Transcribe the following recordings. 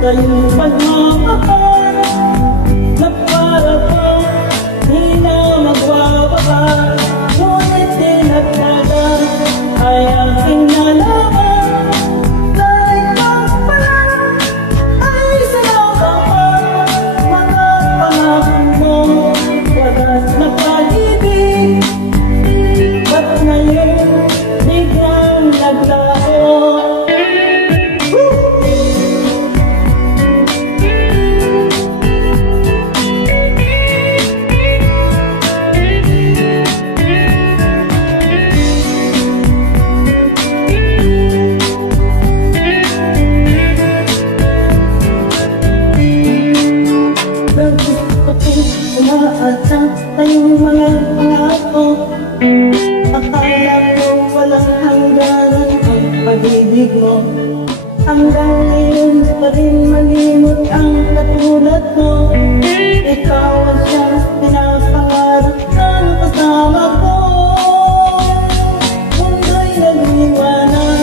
Kayong pagmamahal na para bang di na magwawakas. Ngunit dinagdagan ay aking nalaman na ikaw pala ay sinawakan. Mga pangako mo, wagas na pag-ibig, ba't ngayon biglang naglaho? Umaasa tayong mga pangako, akala ko walang hangganan ang pag-ibig mo. Hanggang ngayon pa rin malimot ang katulad mo. Ikaw ang siyang pinapangarap ng kasama ko. Mundo'y nag-iwanan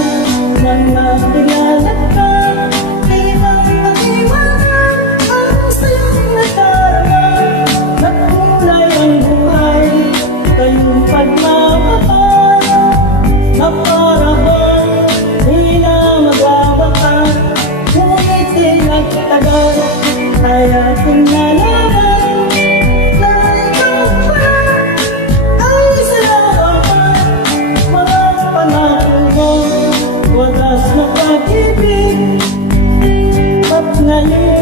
nang nakilala ka. Ibang pag-iwanan ang sa'yong nadarama. Nagkulay ang buhay, kayong pagmamahal na para bang di na magwawakas. Ngunit dinagdagan ay aking nalaman na ikaw pala ay sinawakan. Mga pangako mo, wagas na pag-ibig, ba't ngayon